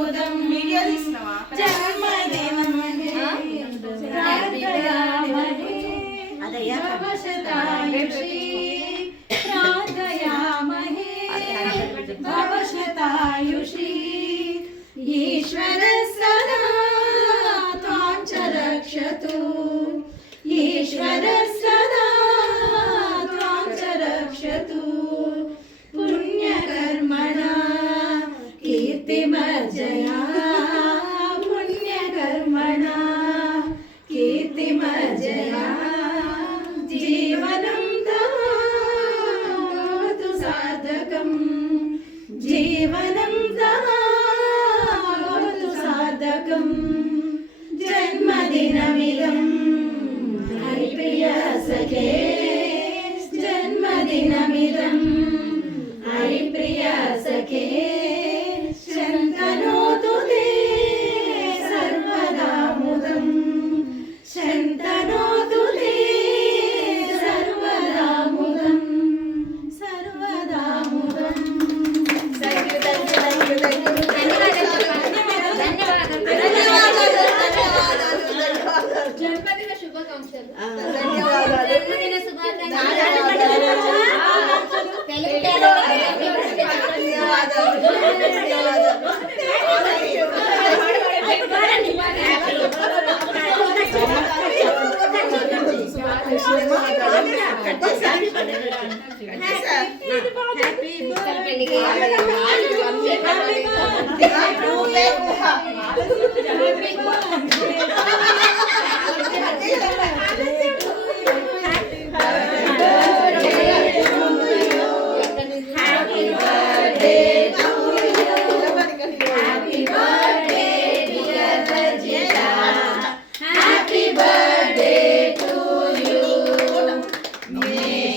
Video తీసినావా జన్మదినం ప్రార్థయామహే भवशतायुषी ईश्वर सदा त्वां च रक्षतु ईश्वर सदा त्वां च रक्षतु पुण्यकर्मणा कीर्तिमर्जया पुण्यकर्मणा कीर्तिमर्जया जीवनं तव भवतु सार्थकम् जीवनं तव भवतु सार्थकम् जन्मदिनमिदं हरिप्रिय सखे जन्मदिनमिदं हरिप्रिय सखे शन्तनोतु ते सर्वदा मुदं शन्तनोतु ते सर्वदा मुदं सर्वदा मुदं జన్మదిన శుభాకాంక్షలు. జన్మదిన Happy birthday to you. Happy birthday.